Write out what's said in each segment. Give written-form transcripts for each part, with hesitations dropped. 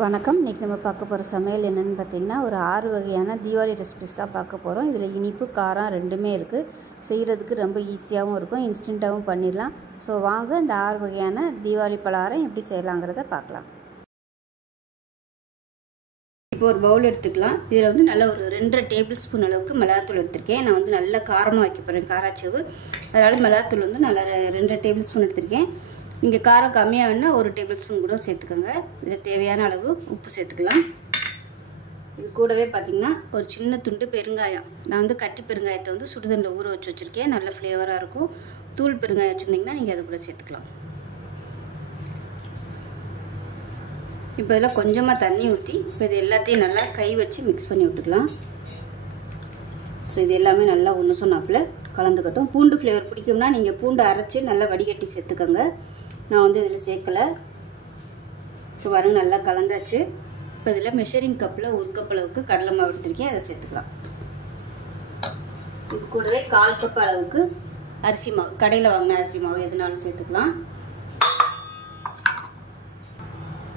வணக்கம். இன்றைக்கி நம்ம பார்க்க போகிற சமையல் என்னென்னு பார்த்திங்கன்னா, ஒரு 6 வகையான தீபாவளி ரெசிபிஸ் தான் பார்க்க போகிறோம். இதில் இனிப்பு, காரம் ரெண்டுமே இருக்குது. செய்கிறதுக்கு ரொம்ப ஈஸியாகவும் இருக்கும், இன்ஸ்டண்ட்டாகவும் பண்ணிடலாம். ஸோ வாங்க இந்த 6 வகையான தீபாவளி பலகாரம் எப்படி செய்யலாங்கிறத பார்க்கலாம். இப்போ ஒரு பவுல் எடுத்துக்கலாம். இதில் வந்து நல்லா ஒரு 2.5 டேபிள் ஸ்பூன் அளவுக்கு மிளகாத்தூள் எடுத்திருக்கேன். நான் வந்து நல்லா காரமாக வைக்க போகிறேன், காராச்சேவு. அதனால் மிளகாத்தூள் வந்து நல்லா 2.5 டேபிள் ஸ்பூன் எடுத்திருக்கேன். நீங்கள் காரம் கம்மியாக வேணுன்னா 1 டேபிள் ஸ்பூன் கூட சேர்த்துக்கோங்க. இதில் தேவையான அளவு உப்பு சேர்த்துக்கலாம். இது கூடவே பார்த்திங்கன்னா ஒரு சின்ன துண்டு பெருங்காயம். நான் வந்து கட்டி பெருங்காயத்தை வந்து சுடுதண்ணில் ஊற வச்சு வச்சுருக்கேன். நல்ல ஃப்ளேவராக இருக்கும். தூள் பெருங்காயம் வச்சுருந்திங்கன்னா நீங்கள் அதை கூட சேர்த்துக்கலாம். இப்போ இதில் கொஞ்சமாக தண்ணி ஊற்றி இப்போ இது எல்லாத்தையும் நல்லா கை வச்சு மிக்ஸ் பண்ணி விட்டுக்கலாம். ஸோ இது எல்லாமே நல்லா ஒன்று சொன்னாப்பில் கலந்துக்கட்டும். பூண்டு ஃப்ளேவர் பிடிக்கும்னா நீங்கள் பூண்டு அரைச்சி நல்லா வடிகட்டி சேர்த்துக்கோங்க. நான் வந்து இதில் சேர்க்கலை. இப்போ பாருங்க நல்லா கலந்தாச்சு. இப்போ இதில் மெஷரிங் கப்பில் 1 கப் அளவுக்கு கடலை மாவு எடுத்திருக்கேன், அதை சேர்த்துக்கலாம். இது கூடவே 1/4 கப் அளவுக்கு அரிசி மாவு, கடையில் வாங்கின அரிசி மாவு எதுனாலும் சேர்த்துக்கலாம்.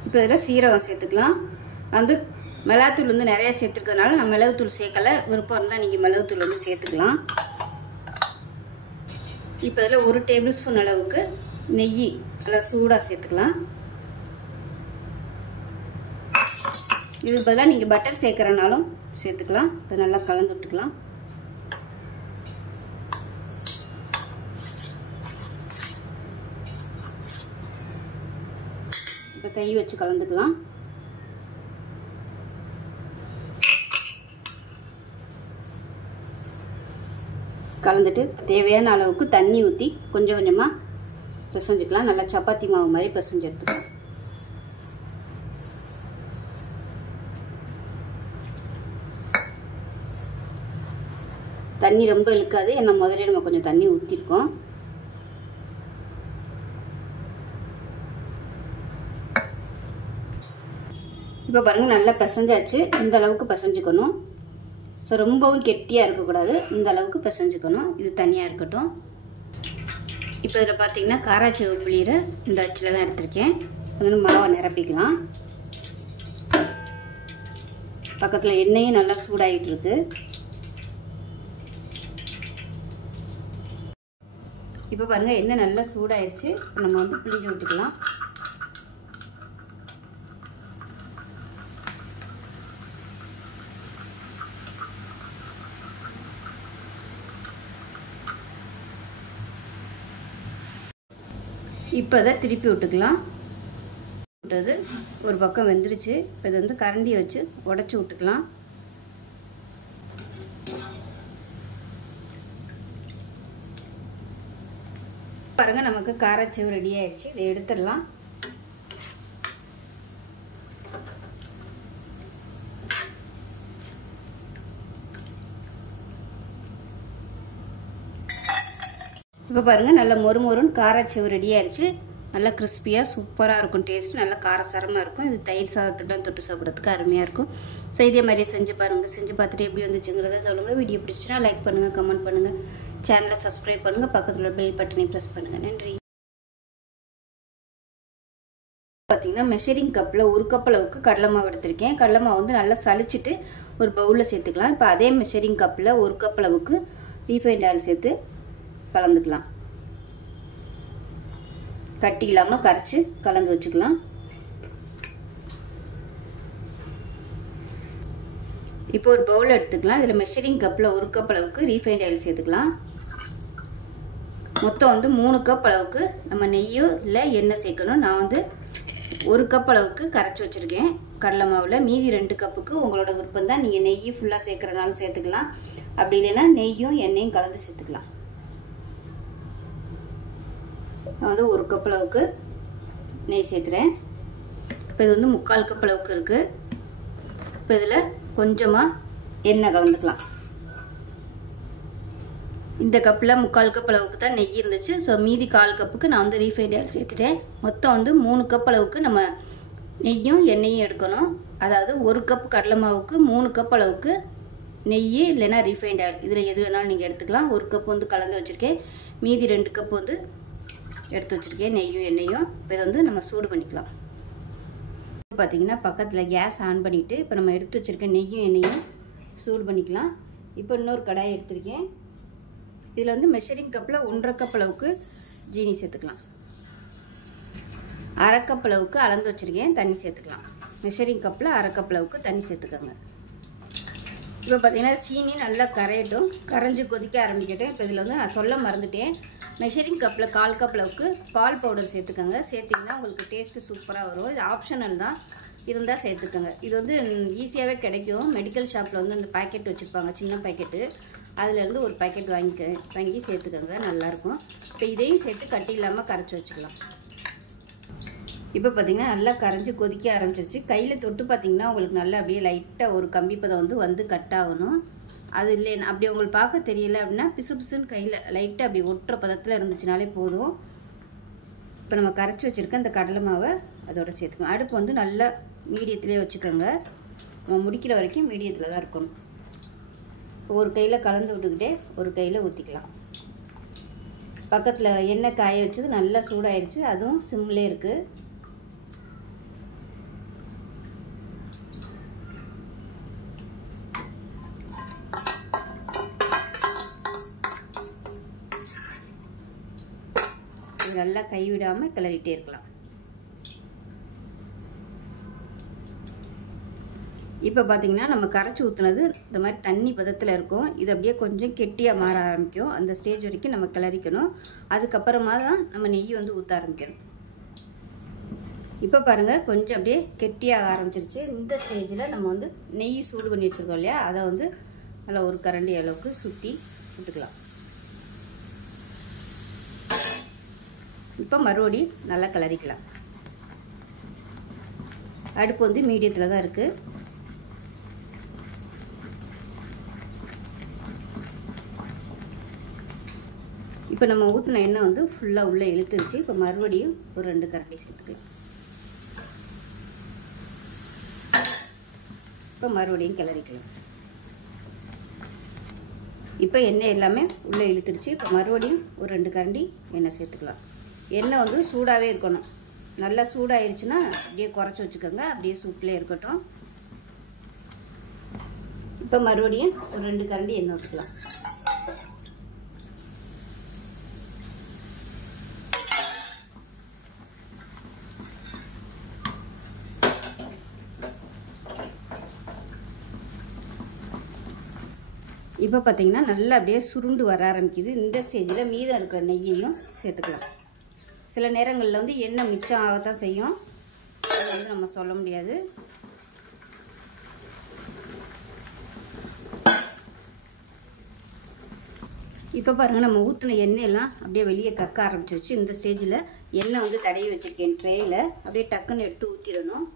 இப்போ இதில் சீரகம் சேர்த்துக்கலாம். நான் வந்து மிளகாத்தூள் வந்து நிறையா சேர்த்துருக்கிறதுனால நான் மிளகுத்தூள் சேர்க்கலை. விருப்பம் இருந்தால் நீங்கள் மிளகுத்தூள் வந்து சேர்த்துக்கலாம். இப்போ இதில் 1 டேபிள் ஸ்பூன் அளவுக்கு நெய் நல்லா சூடாக சேர்த்துக்கலாம். இதுக்கு பதிலாக நீங்கள் பட்டர் சேர்க்குறனாலும் சேர்த்துக்கலாம். இப்போ நல்லா கலந்து விட்டுக்கலாம். இப்போ கை வச்சு கலந்துக்கலாம். கலந்துட்டு தேவையான அளவுக்கு தண்ணி ஊற்றி கொஞ்சம் கொஞ்சமாக பிசைஞ்சுக்கலாம். நல்லா சப்பாத்தி மாவு மாதிரி பிசைஞ்சு எடுத்துக்கலாம். தண்ணி ரொம்ப இழுக்காது, ஏன்னா முதல்ல நம்ம கொஞ்சம் தண்ணி ஊற்றிருக்கோம். இப்போ பாருங்கள் நல்லா பிசைஞ்சாச்சு. இந்த அளவுக்கு பிசைஞ்சுக்கணும். ஸோ ரொம்பவும் கெட்டியாக இருக்கக்கூடாது, இந்த அளவுக்கு பிசைஞ்சுக்கணும். இது தனியாக இருக்கட்டும். இப்போ இதில் பார்த்தீங்கன்னா காராச்சேவு புளியிற இந்த அச்சில் தான் எடுத்திருக்கேன். அதில் மாவை நிரப்பிக்கலாம். பக்கத்தில் எண்ணெயும் நல்லா சூடாகிட்டு இருக்கு. இப்போ பாருங்கள் எண்ணெய் நல்லா சூடாயிடுச்சு. நம்ம வந்து புளிஞ்சு விட்டுக்கலாம். இப்போ அதை திருப்பி விட்டுக்கலாம். விட்டது ஒரு பக்கம் வெந்துருச்சு. இப்போ இது வந்து கரண்டியை வச்சு உடச்சி விட்டுக்கலாம். பாருங்க நமக்கு காராச்சேவு ரெடி ஆயிடுச்சு. இதை எடுத்துடலாம். இப்போ பாருங்கள் நல்லா மொறுமொறுன்னு காராச்சேவு ரெடி ஆயிடுச்சு. நல்லா கிறிஸ்பியாக சூப்பராக இருக்கும். டேஸ்ட்டு நல்லா காரசாரமாக இருக்கும். இது தயிர் சாதத்துக்குலாம் தொட்டு சாப்பிட்றதுக்கு அருமையாக இருக்கும். ஸோ இதே மாதிரியே செஞ்சு பாருங்கள். செஞ்சு பார்த்துட்டு எப்படி வந்துச்சுங்கிறத சொல்லுங்கள். வீடியோ பிடிச்சினா லைக் பண்ணுங்கள், கமெண்ட் பண்ணுங்கள், சேனலை சப்ஸ்கிரைப் பண்ணுங்கள், பக்கத்தில் பெல் பட்டனை ப்ரெஸ் பண்ணுங்கள். நன்றி. பார்த்தீங்கன்னா மெஷரிங் கப்பில் 1 கப் அளவுக்கு கடலை மாவு எடுத்திருக்கேன். கடலை மாவு வந்து நல்லா சளிச்சிட்டு ஒரு பவுலில் சேர்த்துக்கலாம். இப்போ அதே மெஷரிங் கப்பில் 1 கப் அளவுக்கு ரீஃபைண்ட் ஆயில் சேர்த்து கலந்துக்கலாம். கட்டி இல்லாமல் கரைச்சி கலந்து வச்சுக்கலாம். இப்போ ஒரு பவுல் எடுத்துக்கலாம். இதில் மெஷரிங் கப்பில் 1 கப் அளவுக்கு ரீஃபைண்ட் ஆயில் சேர்த்துக்கலாம். மொத்தம் வந்து 3 கப் அளவுக்கு நம்ம நெய்யோ இல்லை எண்ணெய் சேர்க்கணும். நான் வந்து 1 கப் அளவுக்கு கரைச்சி வச்சுருக்கேன் கடலை மாவில். மீதி 2 கப்புக்கு உங்களோட விருப்பம் தான். நீங்கள் நெய் ஃபுல்லாக சேர்க்குறனாலும் சேர்த்துக்கலாம். அப்படி இல்லைன்னா நெய்யும் எண்ணெயும் கலந்து சேர்த்துக்கலாம். நான் வந்து 1 கப் அளவுக்கு நெய் சேர்க்குறேன். இப்போ இது வந்து 3/4 கப் அளவுக்கு இருக்குது. இப்போ இதில் கொஞ்சமாக எண்ணெய் கலந்துக்கலாம். இந்த கப்பில் 3/4 கப் அளவுக்கு தான் நெய் இருந்துச்சு. ஸோ மீதி 1/4 கப்புக்கு நான் வந்து ரீஃபைண்ட் ஆயில் சேர்த்துட்டேன். மொத்தம் வந்து 3 கப் அளவுக்கு நம்ம நெய்யும் எண்ணெயும் எடுக்கணும். அதாவது 1 கப் கடலை மாவுக்கு 3 கப் அளவுக்கு நெய் இல்லைன்னா ரீஃபைண்ட் ஆயில், இதில் எது வேணாலும் நீங்கள் எடுத்துக்கலாம். 1 கப் வந்து கலந்து வச்சுருக்கேன். மீதி 2 கப் வந்து எடுத்து வச்சிருக்கேன் நெய்யும் எண்ணெயும். இப்போ இதை வந்து நம்ம சூடு பண்ணிக்கலாம். பார்த்திங்கன்னா பக்கத்தில் கேஸ் ஆன் பண்ணிவிட்டு இப்போ நம்ம எடுத்து வச்சுருக்க நெய்யும் எண்ணெயும் சூடு பண்ணிக்கலாம். இப்போ இன்னொரு கடாய் எடுத்திருக்கேன். இதில் வந்து மெஷரிங் கப்பில் 1.5 கப் அளவுக்கு ஜீனி சேர்த்துக்கலாம். 1/2 கப் அளவுக்கு அளந்து வச்சுருக்கேன் தண்ணி சேர்த்துக்கலாம். மெஷரிங் கப்பில் 1/2 கப் அளவுக்கு தண்ணி சேர்த்துக்கோங்க. இப்போ பார்த்திங்கன்னா சீனி நல்லா கரையட்டும், கரைஞ்சி கொதிக்க ஆரம்பிக்கட்டும். இப்போ இதில் வந்து நான் சொல்ல மறந்துட்டேன், மெஷரிங் கப்பில் 1/4 கப் அளவுக்கு பால் பவுடர் சேர்த்துக்கோங்க. சேர்த்திங்கன்னா உங்களுக்கு டேஸ்ட்டு சூப்பராக வரும். இது ஆப்ஷனல் தான், இருந்தால் சேர்த்துக்கோங்க. இது வந்து ஈஸியாகவே கிடைக்கும். மெடிக்கல் ஷாப்பில் வந்து அந்த பாக்கெட் வச்சுருப்பாங்க, சின்ன பாக்கெட்டு. அதுலேருந்து ஒரு பாக்கெட் வாங்கி சேர்த்துக்கோங்க, நல்லாயிருக்கும். இப்போ இதையும் சேர்த்து கட்டி இல்லாமல் கரைச்சி வச்சுக்கலாம். இப்போ பார்த்திங்கன்னா நல்லா கரைஞ்சி கொதிக்க ஆரம்பிச்சிருச்சு. கையில் தொட்டு பார்த்திங்கன்னா உங்களுக்கு நல்லா அப்படியே லைட்டாக ஒரு கம்பி பதம் வந்து கட் ஆகணும். அது இல்லை அப்படி உங்களுக்கு பார்க்க தெரியல அப்படின்னா பிசு பிசுன்னு கையில் லைட்டாக அப்படி ஒட்டுற பதத்தில் இருந்துச்சுனாலே போதும். இப்போ நம்ம கரைச்சி வச்சுருக்க இந்த கடலை மாவை அதோட சேர்த்துக்கணும். அடுப்பு வந்து நல்லா மீடியத்திலே வச்சுக்கோங்க. நம்ம முடிக்கிற வரைக்கும் மீடியத்தில் தான் இருக்கணும். ஒரு கையில் கலந்து விட்டுக்கிட்டே ஒரு கையில் ஊற்றிக்கலாம். பக்கத்தில் எண்ணெய் காய வச்சது நல்லா சூடாயிருச்சு, அதுவும் சிம்லே இருக்குது. நல்லா கைவிடாமல் கிளறிட்டே இருக்கலாம். இப்போ பார்த்தீங்கன்னா நம்ம கரைச்சி ஊற்றுனது இந்த மாதிரி தண்ணி பதத்தில் இருக்கும். இது அப்படியே கொஞ்சம் கெட்டியாக மாற ஆரம்பிக்கும். அந்த ஸ்டேஜ் வரைக்கும் நம்ம கிளறிக்கணும். அதுக்கப்புறமா தான் நம்ம நெய் வந்து ஊற்ற ஆரம்பிக்கணும். இப்போ பாருங்கள் கொஞ்சம் அப்படியே கெட்டியாக ஆரம்பிச்சிருச்சு. இந்த ஸ்டேஜில் நம்ம வந்து நெய் சூடு பண்ணி வச்சுருக்கோம் இல்லையா, அதை வந்து நல்லா ஒரு கரண்டி அளவுக்கு சுற்றி விட்டுக்கலாம். இப்போ மறுபடியும் நல்லா கிளறிக்கலாம். அடுப்பு வந்து மீடியத்தில் தான் இருக்குது. இப்போ நம்ம ஊற்றின எண்ணெய் வந்து ஃபுல்லாக உள்ளே இழுத்துருச்சு. இப்போ மறுபடியும் ஒரு 2 கரண்டி சேர்த்துக்கலாம். இப்போ மறுபடியும் கிளறிக்கலாம். இப்போ எண்ணெய் எல்லாமே உள்ளே இழுத்துருச்சு. இப்போ மறுபடியும் ஒரு 2 கரண்டி எண்ணெய் சேர்த்துக்கலாம். எண்ணெய் வந்து சூடாகவே இருக்கணும். நல்லா சூடாயிருச்சுன்னா அப்படியே குறைச்சி வச்சுக்கோங்க, அப்படியே சூட்டிலே இருக்கட்டும். இப்போ மறுபடியும் ஒரு 2 கரண்டி எண்ணெய் ஊற்றிக்கலாம். இப்போ பார்த்தீங்கன்னா நல்லா அப்படியே சுருண்டு வர ஆரம்பிக்குது. இந்த ஸ்டேஜில் மீதம் இருக்கிற நெய்யையும் சேர்த்துக்கலாம். சில நேரங்களில் வந்து எண்ணெய் மிச்சம் ஆகத்தான் செய்யும், அது வந்து நம்ம சொல்ல முடியாது. இப்போ பாருங்கள் நம்ம ஊற்றின எண்ணெயெல்லாம் அப்படியே வெளியே கக்க ஆரம்பிச்சிருச்சு. இந்த ஸ்டேஜில் எண்ணெய் வந்து தடவி வச்சுருக்கேன் ட்ரேயில், அப்படியே டக்குன்னு எடுத்து ஊற்றிடணும்.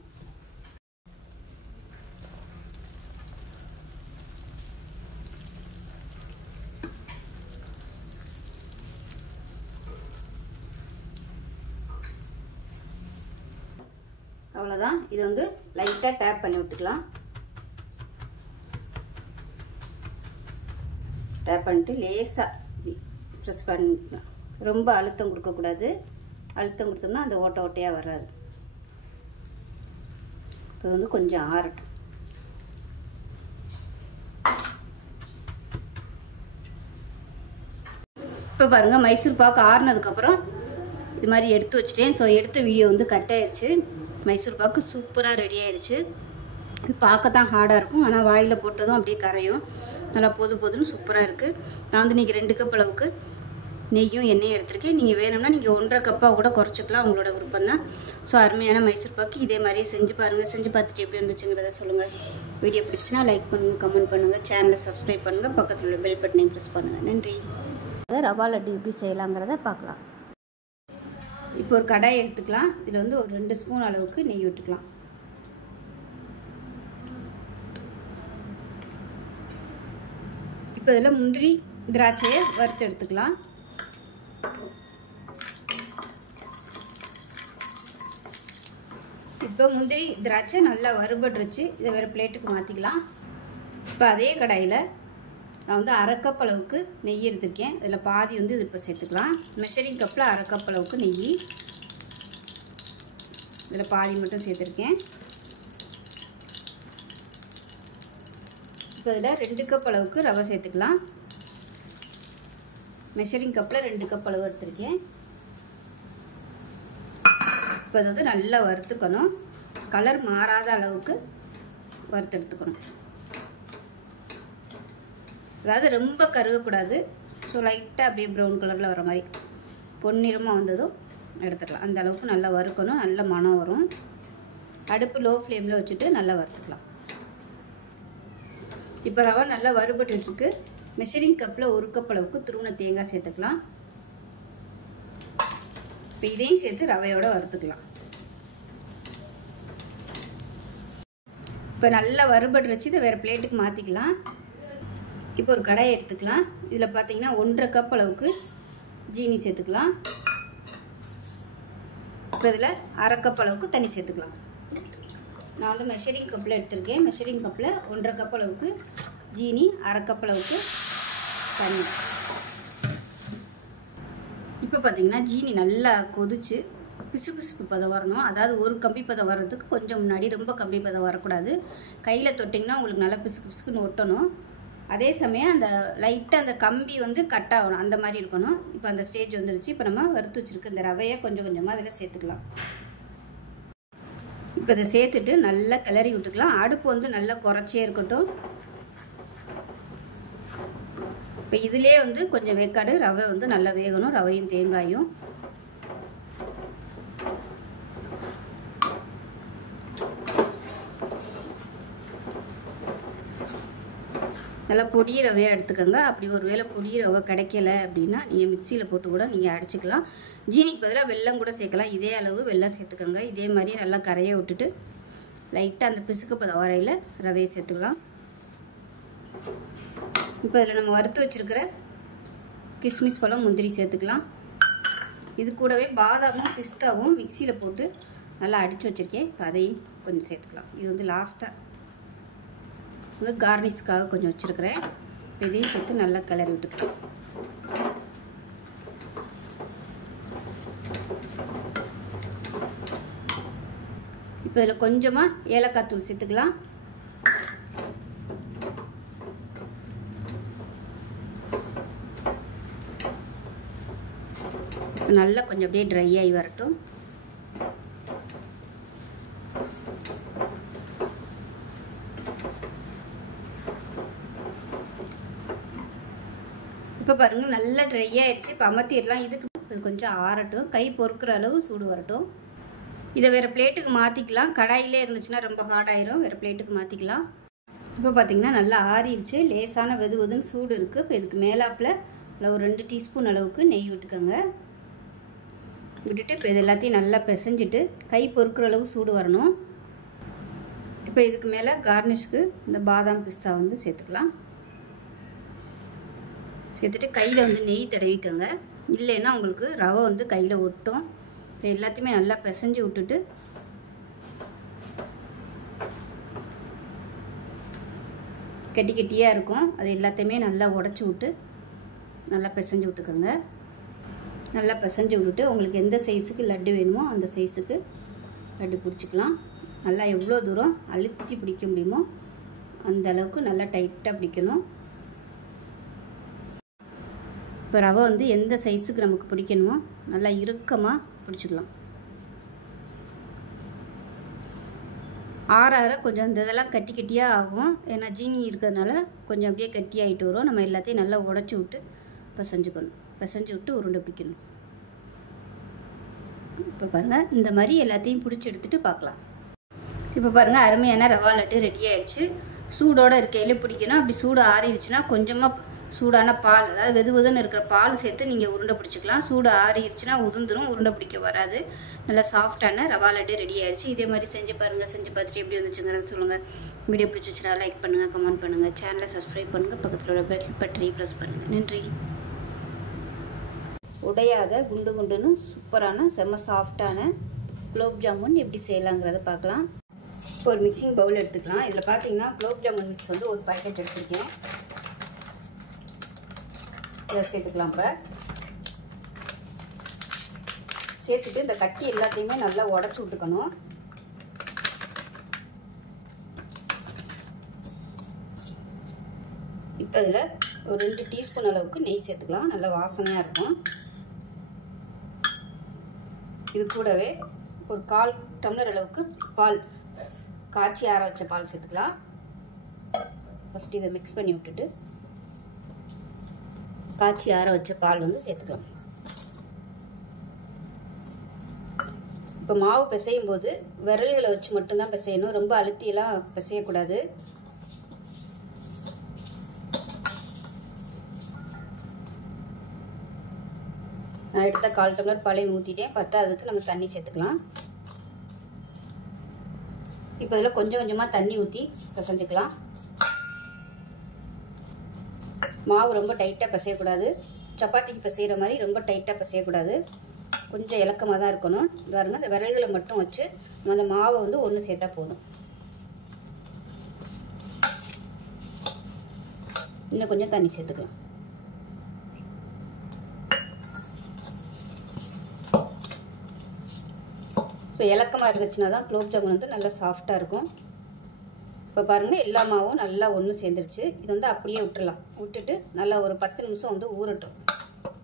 அவ்வளோதான். இது வந்து லைட்டாக டேப் பண்ணி விட்டுக்கலாம். டேப் பண்ணிட்டு லேசாக ப்ரெஸ் பண்ணிக்கலாம். ரொம்ப அழுத்தம் கொடுக்கக்கூடாது. அழுத்தம் கொடுத்தோம்னா அந்த ஓட்டை ஓட்டையாக வராது. இது வந்து கொஞ்சம் ஆறட்டும். இப்போ பாருங்கள் மைசூர் பாக்கு ஆறுனதுக்கப்புறம் இது மாதிரி எடுத்து வச்சுட்டேன். ஸோ எடுத்த வீடியோ வந்து கட் ஆயிடுச்சு. மைசூர் பாக்கு சூப்பராக ரெடி ஆயிடுச்சு. இது பார்க்கத்தான் ஹார்டாக இருக்கும், ஆனால் வாயில் போட்டதும் அப்படியே கரையும். நல்லா பொதுன்னு சூப்பராக இருக்குது. நான் வந்து இன்றைக்கி 2 கப் அளவுக்கு நெய்யும் எண்ணெயும் எடுத்திருக்கேன். நீங்கள் வேணும்னா நீங்கள் 1.5 கப்பாக கூட குறைச்சிக்கலாம், உங்களோட விருப்பம் தான். ஸோ அருமையான மைசூர் பாக்கு இதே மாதிரியே செஞ்சு பாருங்கள். செஞ்சு பார்த்துட்டு எப்படி இருந்துச்சுங்கிறத சொல்லுங்கள். வீடியோ பிடிச்சினா லைக் பண்ணுங்கள், கமெண்ட் பண்ணுங்கள், சேனலை சப்ஸ்கிரைப் பண்ணுங்கள், பக்கத்தில் உள்ள பெல் பட்டனையும் ப்ரெஸ் பண்ணுங்கள். நன்றி. ரவா லட்டு எப்படி செய்யலாங்கிறத பார்க்கலாம். இப்போ ஒரு கடாய் எடுத்துக்கலாம். இதில் வந்து ஒரு 2 ஸ்பூன் அளவுக்கு நெய் விட்டுக்கலாம். இப்போ இதில் முந்திரி திராட்சையை வறுத்து எடுத்துக்கலாம். இப்போ முந்திரி திராட்சை நல்லா வறுபட்டுருச்சு. இதை வேறு பிளேட்டுக்கு மாற்றிக்கலாம். இப்போ அதே கடாயில் நான் வந்து 1/2 கப் அளவுக்கு நெய் எடுத்திருக்கேன். இதில் பாதி வந்து இது இப்போ சேர்த்துக்கலாம். மெஷரிங் கப்பில் 1/2 கப் அளவுக்கு நெய், இதில் பாதி மட்டும் சேர்த்துருக்கேன். இப்போ இதில் 2 கப் அளவுக்கு ரவை சேர்த்துக்கலாம். மெஷரிங் கப்பில் 2 கப் அளவு எடுத்திருக்கேன். இப்போ அதை வந்து நல்லா வறுத்துக்கணும். கலர் மாறாத அளவுக்கு வறுத்து எடுத்துக்கணும். அதாவது ரொம்ப கருகக்கூடாது. ஸோ லைட்டாக அப்படியே ப்ரௌன் கலரில் வர மாதிரி பொன்னிறமாக வந்ததும் எடுத்துக்கலாம். அந்த அளவுக்கு நல்லா வறுக்கணும். நல்ல மணம் வரும். அடுப்பு லோ ஃப்ளேமில் வச்சுட்டு நல்லா வறுத்துக்கலாம். இப்போ ரவை நல்லா வறுபட்டுருக்கு. மெஷரிங் கப்பில் 1 கப் அளவுக்கு துருவின தேங்காய் சேர்த்துக்கலாம். இப்போ இதையும் சேர்த்து ரவையோட வறுத்துக்கலாம். இப்போ நல்லா வறுபட்டுருச்சு. இதை வேறு பிளேட்டுக்கு மாற்றிக்கலாம். இப்போ ஒரு கடாயை எடுத்துக்கலாம். இதில் பார்த்தீங்கன்னா 1.5 கப் அளவுக்கு ஜீனி சேர்த்துக்கலாம். இப்போ இதில் 1/2 கப் அளவுக்கு தண்ணி சேர்த்துக்கலாம். நான் வந்து மெஷரிங் கப்பில் எடுத்திருக்கேன். மெஷரிங் கப்பில் 1.5 கப் அளவுக்கு ஜீனி, 1/2 கப் அளவுக்கு தண்ணி. இப்போ பார்த்தீங்கன்னா ஜீனி நல்லா கொதிச்சு பிசுபிசுப்பு பதம் வரணும். அதாவது ஒரு கம்பி பதம் வர்றதுக்கு கொஞ்சம் முன்னாடி, ரொம்ப கம்பி பதம் வரக்கூடாது. கையில் தொட்டிங்கன்னா உங்களுக்கு நல்லா பிசுக்கு பிசுக்குன்னு ஒட்டணும். அதே சமயம் அந்த லைட்டாக அந்த கம்பி வந்து கட் ஆகணும். அந்த மாதிரி இருக்கணும். இப்போ அந்த ஸ்டேஜ் வந்துருச்சு. இப்போ நம்ம வறுத்து வச்சுருக்க இந்த ரவையை கொஞ்சம் கொஞ்சமாக அதில் சேர்த்துக்கலாம். இப்போ இதை சேர்த்துட்டு நல்லா கிளறி விட்டுக்கலாம். அடுப்பு வந்து நல்லா குறைச்சே இருக்கட்டும். இப்போ இதிலே வந்து கொஞ்சம் வேக்காடு ரவை வந்து நல்லா வேகணும். ரவையும் தேங்காயும் நல்லா பொடி ரவையாக எடுத்துக்கோங்க. அப்படி ஒரு வேளை பொடி ரவை கிடைக்கல அப்படின்னா நீங்கள் மிக்சியில் போட்டு கூட நீங்கள் அடிச்சுக்கலாம். ஜீனிக்கு பதிலாக வெல்லம் கூட சேர்க்கலாம். இதே அளவு வெல்லம் சேர்த்துக்கோங்க. இதே மாதிரியே நல்லா கரையை விட்டுட்டு லைட்டாக அந்த பிசுக்கு பதம் வரையில் ரவையை சேர்த்துக்கலாம். இப்போ இதில் நம்ம வறுத்து வச்சுருக்கிற கிஸ்மிஸ் பழம், முந்திரி சேர்த்துக்கலாம். இது கூடவே பாதாமும் பிஸ்தாவும் மிக்சியில் போட்டு நல்லா அடித்து வச்சுருக்கேன். இப்போ அதையும் கொஞ்சம் சேர்த்துக்கலாம். இது வந்து லாஸ்ட்டாக வந்து கார்னிஷ்காக கொஞ்சம் வச்சுருக்கிறேன். இதையும் சேர்த்து நல்லா கிளறி விட்டுக்கலாம். இப்போ இதில் கொஞ்சமாக ஏலக்காய் தூள் சேர்த்துக்கலாம். நல்லா கொஞ்சம் அப்படியே ட்ரை ஆகி வரட்டும். இப்போ பாருங்கள் நல்லா ட்ரை ஆயிடுச்சு. இப்போ அமர்த்திடலாம். இதுக்கு இது கொஞ்சம் ஆறட்டும். கை பொறுக்கிற அளவு சூடு வரட்டும். இதை வேறு பிளேட்டுக்கு மாற்றிக்கலாம். கடாயிலே இருந்துச்சுன்னா ரொம்ப ஹார்டாயிரும். வேறு பிளேட்டுக்கு மாற்றிக்கலாம். இப்போ பார்த்திங்கன்னா நல்லா ஆறிடுச்சு. லேசான வெது வெதுன்னு சூடு இருக்குது. இப்போ இதுக்கு மேலாப்பில் ஒரு 2 டீஸ்பூன் அளவுக்கு நெய் விட்டுக்கோங்க. விட்டுட்டு இப்போ இது எல்லாத்தையும் நல்லா பிசைஞ்சிட்டு கை பொறுக்கிற அளவு சூடு வரணும். இப்போ இதுக்கு மேலே கார்னிஷ்க்கு இந்த பாதாம் பிஸ்தா வந்து சேர்த்துக்கலாம். சேர்த்துட்டு கையில் வந்து நெய் தடவிக்கோங்க. இல்லைன்னா உங்களுக்கு ரவை வந்து கையில் ஒட்டும். இப்போ எல்லாத்தையுமே நல்லா பிசைஞ்சு விட்டுட்டு கெட்டி கெட்டியாக இருக்கும். அது எல்லாத்தையுமே நல்லா உடச்சி விட்டு நல்லா பிசைஞ்சு விட்டுக்கோங்க. நல்லா பிசைஞ்சு விட்டுட்டு உங்களுக்கு எந்த சைஸுக்கு லட்டு வேணுமோ அந்த சைஸுக்கு லட்டு பிடிச்சிக்கலாம். நல்லா எவ்வளோ தூரம் அழுத்தி பிடிக்க முடியுமோ அந்த அளவுக்கு நல்லா டைட்டாக பிடிக்கணும். இப்போ ரவை வந்து எந்த சைஸுக்கு நமக்கு பிடிக்கணுமோ நல்லா இறுக்கமாக பிடிச்சிக்கலாம். ஆற ஆற கொஞ்சம் இந்த இதெல்லாம் கட்டி கட்டியாக ஆகும். ஏன்னா ஜீனி இருக்கிறதுனால கொஞ்சம் அப்படியே கட்டி ஆகிட்டு வரும். நம்ம எல்லாத்தையும் நல்லா உடச்சி விட்டு பிசைஞ்சுக்கணும். பிசைஞ்சு விட்டு உருண்டை பிடிக்கணும். இப்போ பாருங்கள் இந்த மாதிரி எல்லாத்தையும் பிடிச்சி எடுத்துகிட்டு பார்க்கலாம். இப்போ பாருங்கள் அருமையான ரவா லட்டு ரெடி ஆயிடுச்சு. சூடோடு இருக்கையில் பிடிக்கணும். அப்படி சூடு ஆறிடுச்சுன்னா கொஞ்சமாக சூடான பால், அதாவது வெது வெதுன்னு இருக்கிற பால் சேர்த்து நீங்கள் உருண்டை பிடிச்சிக்கலாம். சூடு ஆறிடுச்சுன்னா உதிர்ந்துடும், உருண்டை பிடிக்க வராது. நல்லா சாஃப்டான ரவா லட்டு ரெடி ஆயிடுச்சு. இதே மாதிரி செஞ்சு பாருங்கள். செஞ்சு பார்த்துட்டு எப்படி வந்துச்சுங்கிறத சொல்லுங்கள். வீடியோ பிடிச்சிச்சுன்னா லைக் பண்ணுங்கள், கமெண்ட் பண்ணுங்கள், சேனலை சப்ஸ்கிரைப் பண்ணுங்கள், பக்கத்தில் உள்ள பெல் பட்டனை ப்ரெஸ் பண்ணுங்கள். நன்றி. உடையாத குண்டு குண்டுன்னு சூப்பரான செம்ம சாஃப்டான குலோப் ஜாமுன் எப்படி செய்யலாங்கிறத பார்க்கலாம். இப்போ ஒரு மிக்சிங் பவுல் எடுத்துக்கலாம். இதில் பார்த்தீங்கன்னா குலோப் ஜாமுன் மிக்ஸ் வந்து ஒரு பாக்கெட் எடுத்துருக்கேன். இதை சேர்த்துக்கலாம். இப்போ சேர்த்துட்டு இந்த கட்டி எல்லாத்தையுமே நல்லா உடச்சி விட்டுக்கணும். இப்போ இதில் ஒரு 2 டீஸ்பூன் அளவுக்கு நெய் சேர்த்துக்கலாம். நல்லா வாசனையாக இருக்கும். இது கூடவே ஒரு 1/4 டம்ளர் அளவுக்கு பால், காய்ச்சி ஆற வச்ச பால் சேர்த்துக்கலாம். ஃபஸ்ட்டு இதை மிக்ஸ் பண்ணி விட்டுட்டு காய்ச்சி ஆற வச்ச பால் வந்து சேர்த்துக்கலாம். இப்போ மாவு பிசையும் போது விரல்களை வச்சு மட்டும்தான் பிசையணும். ரொம்ப அழுத்தியெல்லாம் பிசையக்கூடாது. நான் எடுத்த 1/4 டம்ளர் பாலையும் ஊற்றிட்டேன். பத்தாததுக்கு நம்ம தண்ணி சேர்த்துக்கலாம். இப்போ இதில் கொஞ்சம் கொஞ்சமாக தண்ணி ஊற்றி பிசைஞ்சுக்கலாம். மாவு ரொம்ப டைட்டாக பிசையக்கூடாது. சப்பாத்திக்கு பிசைகிற மாதிரி ரொம்ப டைட்டாக பிசையக்கூடாது. கொஞ்சம் இலக்கமாக தான் இருக்கணும். பாருங்க, இந்த விரல்களை மட்டும் வச்சு நம்ம அந்த மாவை வந்து ஒன்று சேர்த்தா போதும். இன்னும் கொஞ்சம் தண்ணி சேர்த்துக்கலாம். ஸோ இலக்கமாக இருந்துச்சுன்னா தான் குலோப் ஜாமுன் வந்து நல்லா சாஃப்டாக இருக்கும். இப்போ பாருங்கள், எல்லா மாவும் நல்லா ஒன்று சேர்ந்துருச்சு. இது வந்து அப்படியே விட்டுடலாம். விட்டுட்டு நல்லா ஒரு 10 நிமிஷம் வந்து ஊறட்டும்.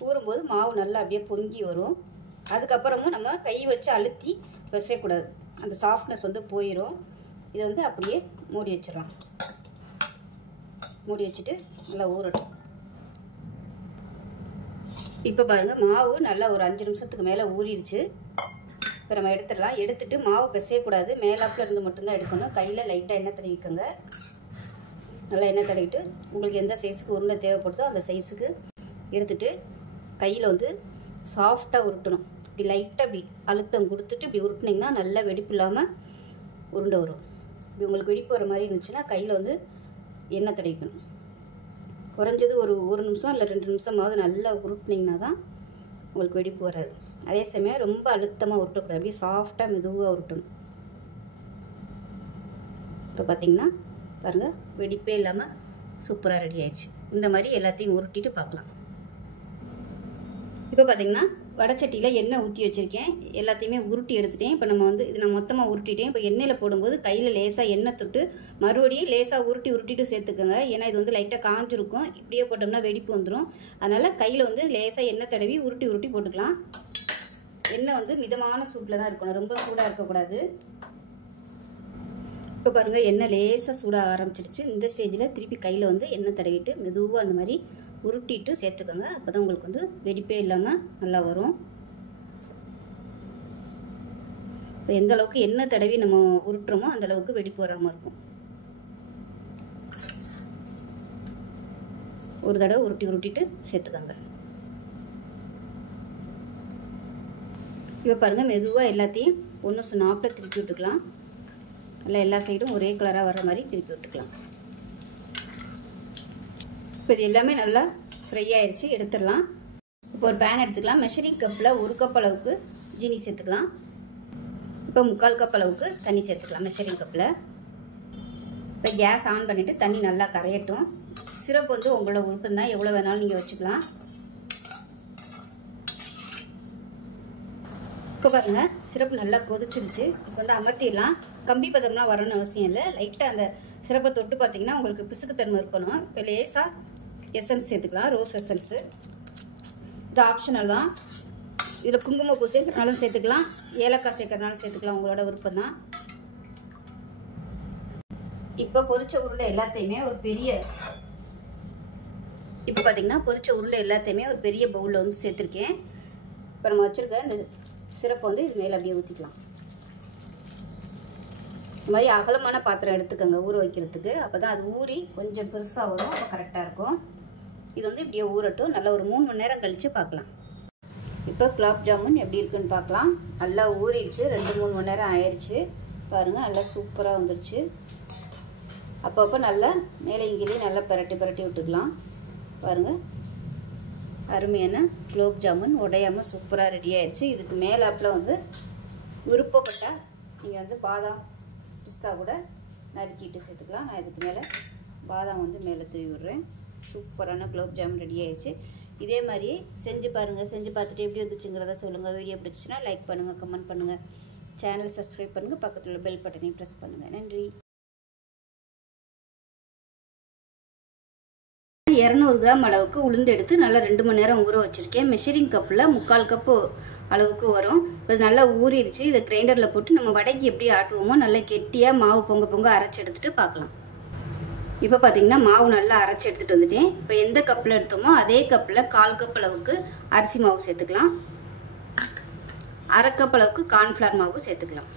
ஊறும்போது மாவு நல்லா அப்படியே பொங்கி வரும். அதுக்கப்புறமும் நம்ம கை வச்சு அழுத்தி பிசையக்கூடாது. அந்த சாஃப்ட்னஸ் வந்து போயிடும். இதை வந்து அப்படியே மூடி வச்சிடலாம். மூடி வச்சுட்டு நல்லா ஊறட்டும். இப்போ பாருங்கள், மாவு நல்லா ஒரு 5 நிமிஷத்துக்கு மேலே ஊறிடுச்சு. இப்போ நம்ம எடுத்துடலாம். எடுத்துட்டு மாவு பிசையக்கூடாது. மேலாப்பில் இருந்து மட்டும்தான் எடுக்கணும். கையில் லைட்டாக எண்ணெய் தடவிக்கோங்க. நல்லா எண்ணெய் தடவிட்டு உங்களுக்கு எந்த சைஸுக்கு உருண்டை தேவைப்படுதோ அந்த சைஸுக்கு எடுத்துட்டு கையில் வந்து சாஃப்டாக உருட்டணும். இப்படி லைட்டாக இப்படி அழுத்தம் கொடுத்துட்டு இப்படி உருட்டினீங்கன்னா நல்லா வெடிப்பு இல்லாமல் உருண்டை வரும். இப்படி உங்களுக்கு வெடிப்பு வர மாதிரி இருந்துச்சுன்னா கையில் வந்து எண்ணெய் தடவிக்கணும். குறைஞ்சது ஒரு நிமிஷம் இல்லை 2 நிமிஷமாவது நல்லா உருட்டினீங்கன்னா தான் உங்களுக்கு வெடிப்பு வராது. அதே சமயம் ரொம்ப அழுத்தமாக உருட்டக்கூடாது. அப்படியே சாஃப்டாக மெதுவாக உருட்டணும். இப்போ பார்த்தீங்கன்னா பாருங்கள், வெடிப்பே இல்லாமல் சூப்பராக ரெடி ஆயிடுச்சு. இந்த மாதிரி எல்லாத்தையும் உருட்டிட்டு பார்க்கலாம். இப்போ பார்த்தீங்கன்னா வடைச்சட்டியில் எண்ணெய் ஊற்றி வச்சுருக்கேன். எல்லாத்தையுமே உருட்டி எடுத்துட்டேன். இப்போ நம்ம வந்து இது நான் மொத்தமாக உருட்டிட்டேன். இப்போ எண்ணெயில் போடும்போது கையில் லேசாக எண்ணெய் தொட்டு மறுபடியும் லேசாக உருட்டிட்டு சேர்த்துக்கோங்க. ஏன்னா இது வந்து லைட்டாக காஞ்சிருக்கும். இப்படியே போட்டோம்னா வெடிப்பு வந்துடும். அதனால் கையில் வந்து லேசாக எண்ணெய் தடவி உருட்டி போட்டுக்கலாம். எண்ணெய் வந்து மிதமான சூட்டில் தான் இருக்கணும். ரொம்ப சூடாக இருக்கக்கூடாது. இப்போ பாருங்கள், எண்ணெய் லேசாக சூடாக ஆரம்பிச்சிருச்சு. இந்த ஸ்டேஜில் திருப்பி கையில் வந்து எண்ணெய் தடவிட்டு மெதுவாக அந்த மாதிரி உருட்டிட்டு சேர்த்துக்கோங்க. அப்போ தான் உங்களுக்கு வந்து வெடிப்பே இல்லாமல் நல்லா வரும். இப்போ எந்த அளவுக்கு எண்ணெய் தடவி நம்ம உருட்டுறோமோ அந்த அளவுக்கு வெடிப்பு வராமல் இருக்கும். ஒரு தடவை உருட்டிட்டு சேர்த்துக்கோங்க. இப்போ பாருங்கள், மெதுவாக எல்லாத்தையும் ஒன்று நாப்பில் திருப்பி விட்டுக்கலாம். நல்லா எல்லா சைடும் ஒரே கலராக வர்ற மாதிரி திருப்பி விட்டுக்கலாம். இப்போ இது எல்லாமே நல்லா ஃப்ரை ஆயிடுச்சு. எடுத்துடலாம். இப்போ ஒரு பேன் எடுத்துக்கலாம். மெஷரிங் கப்பில் 1 கப் அளவுக்கு ஜீனி சேர்த்துக்கலாம். இப்போ 3/4 கப் அளவுக்கு தண்ணி சேர்த்துக்கலாம் மெஷரிங் கப்பில். இப்போ கேஸ் ஆன் பண்ணிவிட்டு தண்ணி நல்லா கரையட்டும். சிரப் வந்து உங்களோட விருப்பம் தான், எவ்வளோ வேணாலும் நீங்கள் வச்சுக்கலாம். இப்போ பாருங்கள், சிரப்பு நல்லா கொதிச்சிருச்சு. இப்போ வந்து அமர்த்திடலாம். கம்பி பதம்லாம் வரணும்னு அவசியம் இல்லை. லைட்டாக அந்த சிரப்பை தொட்டு பார்த்தீங்கன்னா உங்களுக்கு பிசுக்குத்தன்மை இருக்கணும். இப்போ லேசாக எசன்ஸ் சேர்த்துக்கலாம். ரோஸ் எசன்ஸு இது ஆப்ஷனல் தான். இதில் குங்குமப்பூ சேர்க்கறனாலும் சேர்த்துக்கலாம், ஏலக்காய் சேர்க்கறனாலும் சேர்த்துக்கலாம். உங்களோட விருப்பம் தான். இப்போ பொரிச்ச உருண்டை எல்லாத்தையுமே ஒரு பெரிய ஒரு பெரிய பவுலில் வந்து சேர்த்துருக்கேன். இப்போ நம்ம வச்சுருக்க இந்த சிரப்பை வந்து இது மேலே அப்படியே ஊற்றிக்கலாம். இந்த மாதிரி அகலமான பாத்திரம் எடுத்துக்கோங்க ஊற வைக்கிறதுக்கு. அப்போ தான் அது ஊறி கொஞ்சம் பெருசாக வரும். அப்போ கரெக்டாக இருக்கும். இது வந்து இப்படியே ஊறட்டும். நல்லா ஒரு 3 மணி நேரம் கழித்து பார்க்கலாம். இப்போ குலாப் ஜாமுன் எப்படி இருக்குன்னு பார்க்கலாம். நல்லா ஊறிடுச்சு. 2-3 மணி நேரம் ஆயிடுச்சு. பாருங்கள், நல்லா சூப்பராக வந்துடுச்சு. அப்பப்போ நல்லா மேலே இங்கேயும் நல்லா பரட்டி விட்டுக்கலாம். பாருங்கள், அருமையான குலோப் ஜாமுன் உடையாமல் சூப்பராக ரெடி ஆயிடுச்சு. இதுக்கு மேலாப்பில் வந்து விருப்பப்பட்டால் நீங்கள் வந்து பாதாம் பிஸ்தா கூட நறுக்கிட்டு சேர்த்துக்கலாம். நான் இதுக்கு மேலே பாதாம் வந்து மேலே தூவி விடுறேன். சூப்பரான குலோப் ஜாமுன் ரெடி ஆயிடுச்சு. இதே மாதிரி செஞ்சு பாருங்கள். செஞ்சு பார்த்துட்டு எப்படி வந்துச்சுங்கிறத சொல்லுங்கள். வீடியோ பிடிச்சிச்சுன்னா லைக் பண்ணுங்கள், கமெண்ட் பண்ணுங்கள், சேனல் சப்ஸ்கிரைப் பண்ணுங்கள், பக்கத்தில் பெல் பட்டனையும் ப்ரெஸ் பண்ணுங்கள். நன்றி. 200 கிராம் அளவுக்கு உளுந்து எடுத்து நல்லா 2 மணி நேரம் ஊற வச்சுருக்கேன். மெஷரிங் கப்பில் 3/4 கப்பு அளவுக்கு வரும். இப்போ நல்லா ஊறிடுச்சு. இதை கிரைண்டரில் போட்டு நம்ம வடைக்கு எப்படி ஆட்டுவோமோ நல்லா கெட்டியாக மாவு பொங்க பொங்க அரைச்சி எடுத்துகிட்டு பார்க்கலாம். இப்போ பார்த்தீங்கன்னா மாவு நல்லா அரைச்சி எடுத்துகிட்டு வந்துட்டேன். இப்போ எந்த கப்பில் எடுத்தோமோ அதே கப்பில் 1/4 கப் அளவுக்கு அரிசி மாவு சேர்த்துக்கலாம். 1/2 கப் அளவுக்கு கார்ன்ஃப்ளவர் மாவு சேர்த்துக்கலாம்.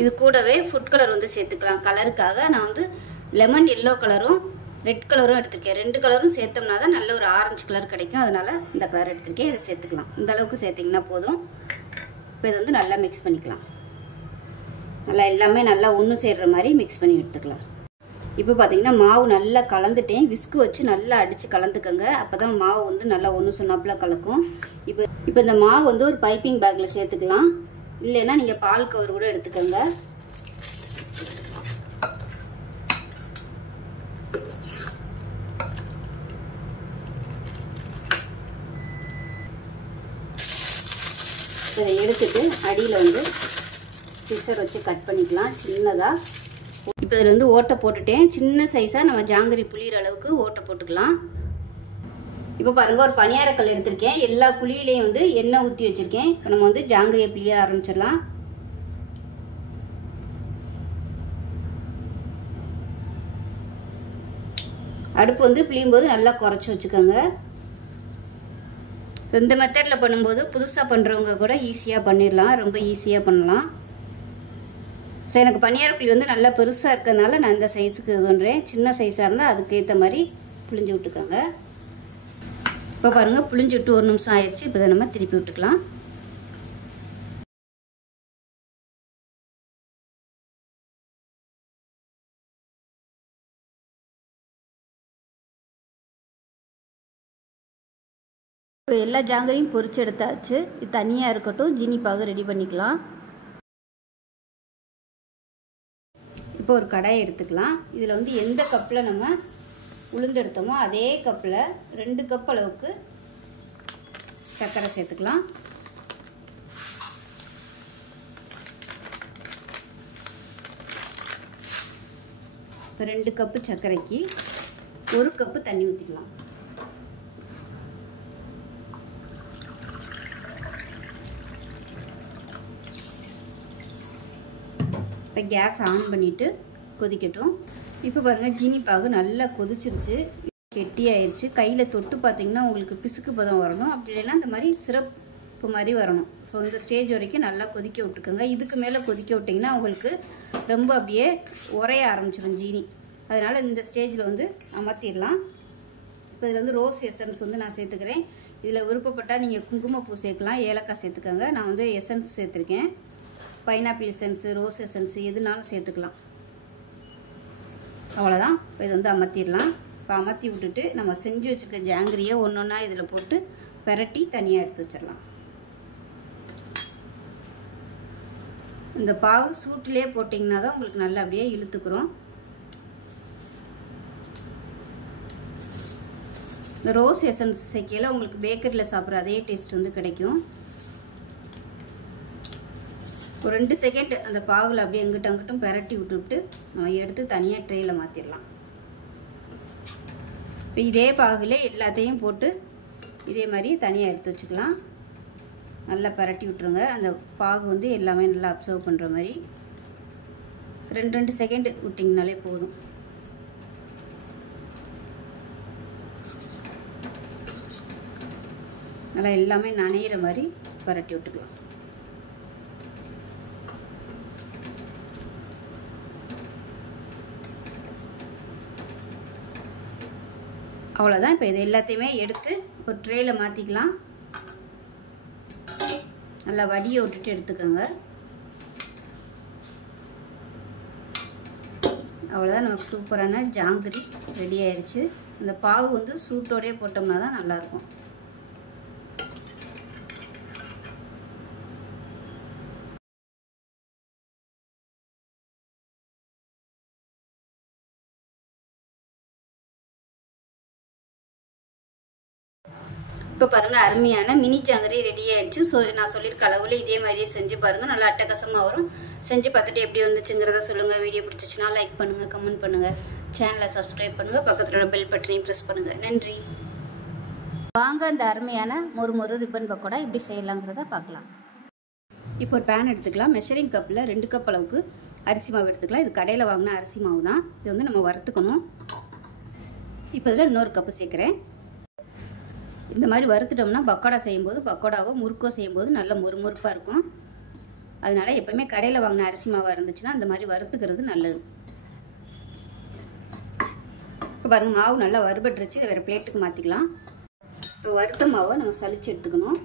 இது கூடவே ஃபுட் கலர் வந்து சேர்த்துக்கலாம். கலருக்காக நான் வந்து லெமன் எல்லோ கலரும் ரெட் கலரும் எடுத்திருக்கேன். 2 கலரும் சேர்த்தோம்னா தான் நல்ல ஒரு ஆரஞ்சு கலர் கிடைக்கும். அதனால் இந்த கலர் எடுத்திருக்கேன். இதை சேர்த்துக்கலாம். இந்த அளவுக்கு சேர்த்திங்கன்னா போதும். இப்போ இதை வந்து நல்லா மிக்ஸ் பண்ணிக்கலாம். நல்லா எல்லாமே நல்லா ஒன்று சேர்கிற மாதிரி மிக்ஸ் பண்ணி எடுத்துக்கலாம். இப்போ பார்த்தீங்கன்னா மாவு நல்லா கலந்துட்டேன். விஸ்கு வச்சு நல்லா அடித்து கலந்துக்கங்க. அப்போ தான் மாவு வந்து நல்லா ஒன்று சொன்னாப்புல கலக்கும். இப்போ இந்த மாவு வந்து ஒரு பைப்பிங் பேக்கில் சேர்த்துக்கலாம். இல்லைன்னா நீங்கள் பால் கவர் கூட எடுத்துக்கோங்க. இதை எடுத்துட்டு அடியில் வந்து சிசர் வச்சு கட் பண்ணிக்கலாம் சின்னதாக. இப்போ இதில் வந்து ஓட்டை போட்டுட்டேன். சின்ன சைஸாக நம்ம ஜாங்கிரி புளியிற அளவுக்கு ஓட்டை போட்டுக்கலாம். இப்போ பாருங்கள், ஒரு பணியாரக்கல் எடுத்திருக்கேன். எல்லா குழியிலையும் வந்து எண்ணெய் ஊற்றி வச்சுருக்கேன். இப்போ நம்ம வந்து ஜாங்கிரியை புளிய ஆரம்பிச்சிடலாம். அடுப்பு வந்து புளியும் போது நல்லா குறைச்சி வச்சுக்கோங்க. இந்த மெத்தடில் பண்ணும்போது புதுசாக பண்ணுறவங்க கூட ஈஸியாக பண்ணிடலாம். ரொம்ப ஈஸியாக பண்ணலாம். ஸோ எனக்கு பனியாரக்குழி வந்து நல்லா பெருசாக இருக்கிறதுனால நான் இந்த சைஸுக்கு இது பண்ணுறேன். சின்ன சைஸாக இருந்தால் அதுக்கேற்ற மாதிரி புளிஞ்சு விட்டுக்கோங்க. இப்போ பாருங்கள், புளிஞ்சு விட்டு 1 நிமிஷம் ஆயிடுச்சு. இப்போ நம்ம திருப்பி விட்டுக்கலாம். இப்போ எல்லா ஜாங்கிரியும் பொரிச்சு எடுத்தாச்சு. இது தனியாக இருக்கட்டும். ஜீனி பாகு ரெடி பண்ணிக்கலாம். இப்போ ஒரு கடாயை எடுத்துக்கலாம். இதில் வந்து எந்த கப்பில் நம்ம உளுந்து எடுத்தோமோ அதே கப்பில் 2 கப் அளவுக்கு சர்க்கரை சேர்த்துக்கலாம். இப்போ 2 கப்பு சர்க்கரைக்கு 1 கப்பு தண்ணி ஊற்றிக்கலாம். இப்போ கேஸ் ஆன் பண்ணிவிட்டு கொதிக்கட்டும். இப்போ பாருங்கள், ஜீனி பாகு நல்லா கொதிச்சிருச்சு, கெட்டியாயிருச்சு. கையில் தொட்டு பார்த்திங்கன்னா உங்களுக்கு பிசுக்கு பதம் வரணும். அப்படி இல்லைன்னா இந்த மாதிரி சிரப்பு மாதிரி வரணும். ஸோ இந்த ஸ்டேஜ் வரைக்கும் நல்லா கொதிக்க விட்டுக்கோங்க. இதுக்கு மேலே கொதிக்க விட்டிங்கன்னா உங்களுக்கு ரொம்ப அப்படியே உரைய ஆரம்பிச்சிடும் ஜீனி. அதனால் இந்த ஸ்டேஜில் வந்து அமர்த்திடலாம். இப்போ இதில் வந்து ரோஸ் எசன்ஸ் வந்து நான் சேர்த்துக்கிறேன். இதில் விருப்பப்பட்டால் நீங்கள் குங்குமப்பூ சேர்க்கலாம், ஏலக்காய் சேர்த்துக்கோங்க. நான் வந்து எசன்ஸ் சேர்த்துருக்கேன். பைனாப்பிள் எசன்ஸு, ரோஸ் எசன்ஸு எதுனாலும் சேர்த்துக்கலாம். அவ்வளோதான். இப்போ இது வந்து அமர்த்திடலாம். இப்போ அமர்த்தி விட்டுட்டு நம்ம செஞ்சு வச்சுருக்க ஜாங்கிரியை ஒன்றா இதில் போட்டு பெரட்டி தனியாக எடுத்து வச்சிடலாம். இந்த பாகு சூட்டிலே போட்டிங்கன்னா தான் உங்களுக்கு நல்லா அப்படியே இழுத்துக்கிறோம். இந்த ரோஸ் எசன்ஸ் சேர்க்கையில் உங்களுக்கு பேக்கரியில் சாப்பிட்ற அதே டேஸ்ட் வந்து கிடைக்கும். ஒரு 2 செகண்ட் அந்த பாகில் அப்படியே எங்கிட்ட அங்கிட்டும் பெரட்டி விட்டுவிட்டு நம்ம எடுத்து தனியாக ட்ரேயில் மாற்றிடலாம். இப்போ இதே பாகில் எல்லாத்தையும் போட்டு இதே மாதிரி தனியாக எடுத்து வச்சுக்கலாம். நல்லா பெரட்டி விட்டுருங்க. அந்த பாகு வந்து எல்லாமே நல்லா அப்சர்வ் பண்ணுற மாதிரி 2 செகண்ட் விட்டிங்கனாலே போதும். நல்லா எல்லாமே நனையிற மாதிரி பெரட்டி விட்டுக்கலாம். அவ்வளோதான். இப்போ இது எல்லாத்தையுமே எடுத்து ஒரு ட்ரேயில் மாற்றிக்கலாம். நல்லா வடியை விட்டுட்டு எடுத்துக்கோங்க. அவ்வளோதான், நமக்கு சூப்பரான ஜாங்கிரி ரெடி ஆயிடுச்சு. இந்த பாகு வந்து சூட்டோடையே போட்டோம்னா தான் நல்லாயிருக்கும். இப்போ பாருங்கள் அருமையான மினி ஜாங்கரி ரெடி ஆயிடுச்சு. ஸோ நான் சொல்லியிருக்க அளவில் இதே மாதிரியே செஞ்சு பாருங்கள், நல்லா அட்டகாசமாக வரும். செஞ்சு பார்த்துட்டு எப்படி வந்துச்சுங்கிறத சொல்லுங்கள். வீடியோ பிடிச்சிச்சுன்னா லைக் பண்ணுங்கள், கமெண்ட் பண்ணுங்கள், சேனலை சப்ஸ்கிரைப் பண்ணுங்கள், பக்கத்தில் உள்ள பெல் பட்டனையும் ப்ரெஸ் பண்ணுங்கள். நன்றி. வாங்க அந்த அருமையான மொறு ரிப்பன் பக்கோடா எப்படி செய்யலாங்கிறத பார்க்கலாம். இப்போ ஒரு பேன் எடுத்துக்கலாம். மெஷரிங் கப்பில் 2 கப் அளவுக்கு அரிசி மாவு எடுத்துக்கலாம். இது கடையில் வாங்கின அரிசி மாவு தான். இது வந்து நம்ம வறுத்துக்கணும். இப்போ இதில் இன்னொரு கப்பு சேர்க்குறேன். இந்த மாதிரி வறுத்துட்டோம்னா பக்கோடா செய்யும்போது, பக்கோடாவோ முறுக்கோ செய்யும்போது நல்ல மொறுமொறுப்பாக இருக்கும். அதனால் எப்போவுமே கடையில் வாங்கின அரிசி மாவாக இருந்துச்சுன்னா அந்த மாதிரி வறுத்துக்கிறது நல்லது. இப்போ பாருங்கள் மாவு நல்லா வறுபட்டுருச்சு. இதை வேறு பிளேட்டுக்கு மாற்றிக்கலாம். இப்போ வறுத்த மாவை நம்ம சலிச்சு எடுத்துக்கணும்.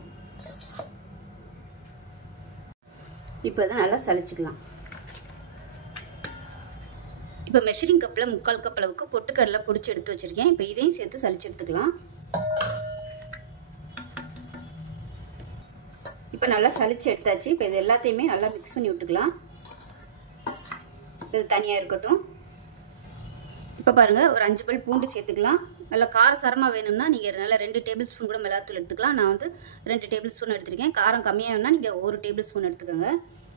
இப்போ இதை நல்லா சலிச்சுக்கலாம். இப்போ மெஷரிங் கப்பில் 3/4 கப் அளவுக்கு பொட்டுக்கடலை பொடிச்சு எடுத்து வச்சுருக்கேன். இப்போ இதையும் சேர்த்து சலிச்சு எடுத்துக்கலாம். இப்போ நல்லா சலிச்சு எடுத்தாச்சு. இப்போ இது எல்லாத்தையுமே நல்லா மிக்ஸ் பண்ணி விட்டுக்கலாம். இது தனியாக இருக்கட்டும். இப்போ பாருங்கள் ஒரு 5 பல் பூண்டு சேர்த்துக்கலாம். நல்லா காரசாரமாக வேணும்னா நீங்கள் நல்லா 2 டேபிள் ஸ்பூன் கூட மிளகாத்தூள் எடுத்துக்கலாம். நான் வந்து 2 டேபிள் ஸ்பூன் எடுத்துருக்கேன். காரம் கம்மியாக வேணும்னா நீங்கள் 1 டேபிள் ஸ்பூன் எடுத்துக்கோங்க.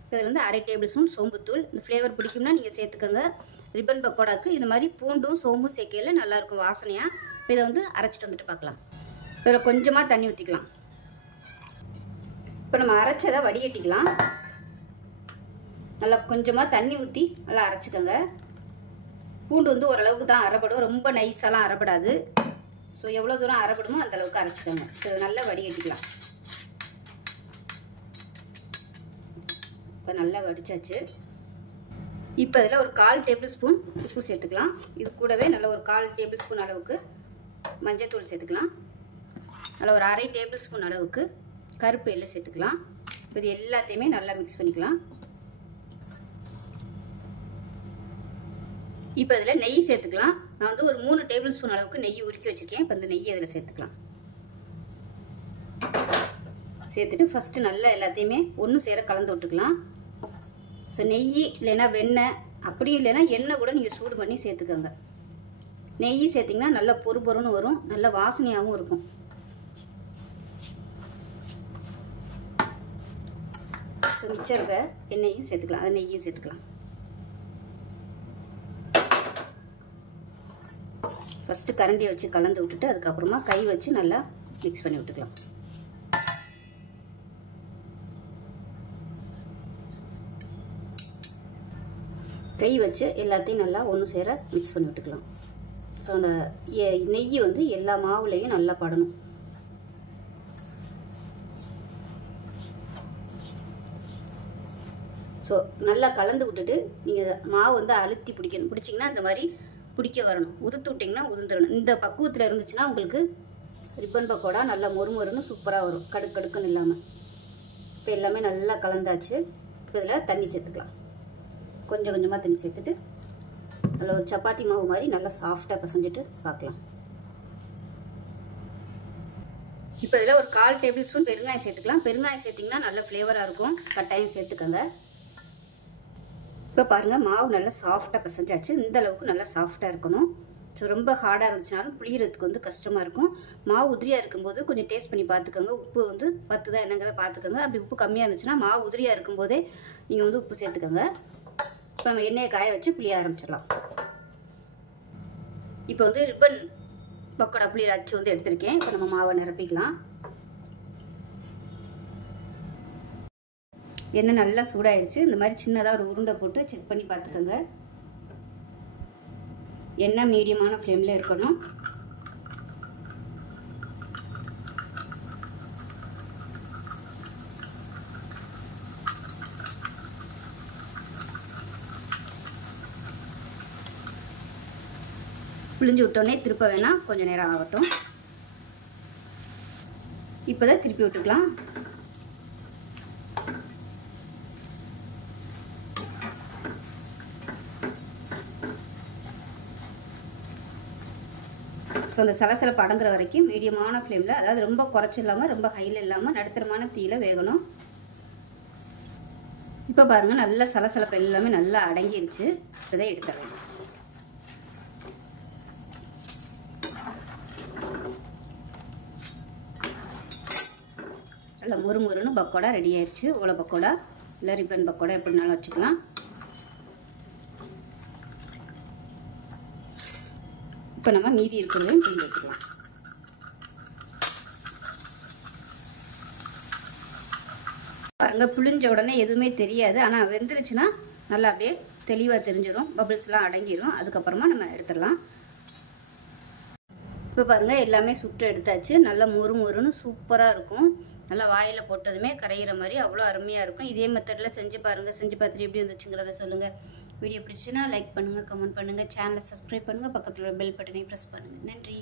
இதில் வந்து 1/2 டேபிள் ஸ்பூன் சோம்புத்தூள். இந்த ஃப்ளேவர் பிடிக்கும்னா நீங்கள் சேர்த்துக்கோங்க. ரிப்பன் பக்கோடாக்கு இந்த மாதிரி பூண்டும் சோம்பும் சேர்க்கையில் நல்லாயிருக்கும் வாசனையாக. இப்போ இதை வந்து அரைச்சிட்டு வந்துட்டு பார்க்கலாம். இதில் கொஞ்சமாக தண்ணி ஊற்றிக்கலாம். இப்போ நம்ம அரைச்சதை வடிகட்டிக்கலாம். நல்லா கொஞ்சமாக தண்ணி ஊற்றி நல்லா அரைச்சிக்கோங்க. பூண்டு வந்து ஓரளவுக்கு தான் அரைப்படும், ரொம்ப நைஸாலாம் அரைப்படாது. ஸோ எவ்வளோ தூரம் அரைப்படுமோ அந்தளவுக்கு அரைச்சிக்கோங்க. இதை நல்லா வடிகட்டிக்கலாம். இப்போ நல்லா வடிச்சாச்சு. இப்போ இதில் ஒரு 1/4 டேபிள் ஸ்பூன் உப்பு சேர்த்துக்கலாம். இது கூடவே நல்ல ஒரு 1/4 டேபிள் ஸ்பூன் அளவுக்கு மஞ்சள் சேர்த்துக்கலாம். நல்லா ஒரு 1/2 டேபிள் ஸ்பூன் அளவுக்கு கருப்பு எள்ளு சேர்த்துக்கலாம். இது எல்லாத்தையுமே நல்லா மிக்ஸ் பண்ணிக்கலாம். இப்போ இதில் நெய் சேர்த்துக்கலாம். நான் வந்து ஒரு 3 டேபிள் ஸ்பூன் அளவுக்கு நெய் உருக்கி வச்சுருக்கேன். இப்போ இந்த நெய்யை இதில் சேர்த்துக்கலாம். சேர்த்துட்டு ஃபஸ்ட்டு நல்லா எல்லாத்தையுமே ஒன்று சேர கலந்து விட்டுக்கலாம். ஸோ நெய் இல்லைன்னா வெண்ணெய், அப்படி இல்லைன்னா எண்ணெய் கூட நீங்கள் சூடு பண்ணி சேர்த்துக்கோங்க. நெய் சேர்த்திங்கன்னா நல்லா பொறுன்னு வரும், நல்ல வாசனையாகவும் இருக்கும். மிச்சம் இருக்கிற எண்ணெயும் சேர்த்துக்கலாம், அதை நெய்யும் சேர்த்துக்கலாம். ஃபஸ்ட்டு கரண்டியை வச்சு கலந்து விட்டுட்டு அதுக்கப்புறமா கை வச்சு நல்லா மிக்ஸ் பண்ணி விட்டுக்கலாம். கை வச்சு எல்லாத்தையும் நல்லா ஒன்று சேர மிக்ஸ் பண்ணி விட்டுக்கலாம். ஸோ அந்த நெய் வந்து எல்லா மாவுலேயும் நல்லா படணும். ஸோ நல்லா கலந்து விட்டுட்டு நீங்கள் மாவு வந்து அழுத்தி பிடிச்சிங்கன்னா இந்த மாதிரி பிடிக்க வரணும். உதுத்து விட்டிங்கன்னா உதுந்துடணும். இந்த பக்குவத்தில் இருந்துச்சுன்னா உங்களுக்கு ரிப்பன் பக்கோடா நல்லா மொறுன்னு சூப்பராக வரும், கடுக்குன்னு இல்லாமல். இப்போ எல்லாமே நல்லா கலந்தாச்சு. இப்போ இதில் தண்ணி சேர்த்துக்கலாம். கொஞ்சம் கொஞ்சமாக தண்ணி சேர்த்துட்டு நல்லா ஒரு சப்பாத்தி மாவு மாதிரி நல்லா சாஃப்டாக பசஞ்சிட்டு பார்க்கலாம். இப்போ இதில் ஒரு 1/4 டேபிள் ஸ்பூன் பெருங்காயம் சேர்த்துக்கலாம். பெருங்காயம் சேர்த்திங்கன்னா நல்ல ஃப்ளேவராக இருக்கும், கட்டாயம் சேர்த்துக்கோங்க. இப்போ பாருங்கள் மாவு நல்லா சாஃப்டாக பசஞ்சாச்சு. இந்த அளவுக்கு நல்லா சாஃப்டாக இருக்கணும். ஸோ ரொம்ப ஹார்டாக இருந்துச்சுனாலும் புளியறதுக்கு வந்து கஷ்டமாக இருக்கும். மாவு உதிரியாக இருக்கும்போது கொஞ்சம் டேஸ்ட் பண்ணி பார்த்துக்கோங்க. உப்பு வந்து பத்துதான் என்னங்கிறத பார்த்துக்கோங்க. அப்படி உப்பு கம்மியாக இருந்துச்சுன்னா மாவு உதிரியாக இருக்கும்போதே நீங்கள் வந்து உப்பு சேர்த்துக்கோங்க. இப்போ நம்ம எண்ணெயை காய வச்சு புளிய ஆரம்பிச்சிடலாம். இப்போ வந்து ரிப்பன் பக்கோடா புளியர் அச்சு வந்து எடுத்திருக்கேன். இப்போ நம்ம மாவை நிரப்பிக்கலாம். எண்ணெய் நல்லா சூடாயிருச்சு. இந்த மாதிரி சின்னதாக ஒரு உருண்டை போட்டு செக் பண்ணி பார்த்துக்கோங்க. எண்ணெய் மீடியமான ஃப்ளேமில் இருக்கணும். புளிஞ்சு விட்டோடனே திருப்ப வேணாம், கொஞ்சம் நேரம் ஆகட்டும். இப்போ தான் திருப்பி விட்டுக்கலாம். ஸோ அந்த சலசலப்பு அடங்குற வரைக்கும் மீடியமான ஃப்ளேமில், அதாவது ரொம்ப குறைச்சி இல்லாமல் ரொம்ப ஹையில் இல்லாமல் நடுத்தரமான தீயில வேகணும். இப்போ பாருங்கள் நல்லா சலசலப்பு எல்லாமே நல்லா அடங்கிருச்சு. இதை எடுத்துடலாம். நல்லா முறுமுறுன்னு பக்கோடா ரெடி ஆயிடுச்சு. ஓலை பக்கோடா இல்லை ரிப்பன் பக்கோடா எப்படினாலும் வச்சுக்கலாம். இப்போ நம்ம மீதி இருக்கிறதையும் பிழிஞ்சு வச்சுக்கலாம். பாருங்க, புளிஞ்ச உடனே எதுவுமே தெரியாது. ஆனால் வெந்துருச்சுன்னா நல்லா அப்படியே தெளிவாக தெரிஞ்சிடும், பபிள்ஸ்லாம் அடங்கிடும். அதுக்கப்புறமா நம்ம எடுத்துடலாம். இப்போ பாருங்கள், எல்லாமே சுட்டு எடுத்தாச்சு. நல்லா முறுமுறுன்னு சூப்பராக இருக்கும். நல்லா வாயில் போட்டதுமே கரையிற மாதிரி அவ்வளோ அருமையாக இருக்கும். இதே மெத்தடில் செஞ்சு பாருங்கள். செஞ்சு பார்த்துட்டு எப்படி வந்துச்சுங்கிறத சொல்லுங்கள். வீடியோ பிடிச்சுன்னா லைக் பண்ணுங்கள், கமெண்ட் பண்ணுங்கள், சேனலை சப்ஸ்கிரைப் பண்ணுங்கள், பக்கத்தில் உள்ள பெல் பட்டனை ப்ரெஸ் பண்ணுங்கள். நன்றி.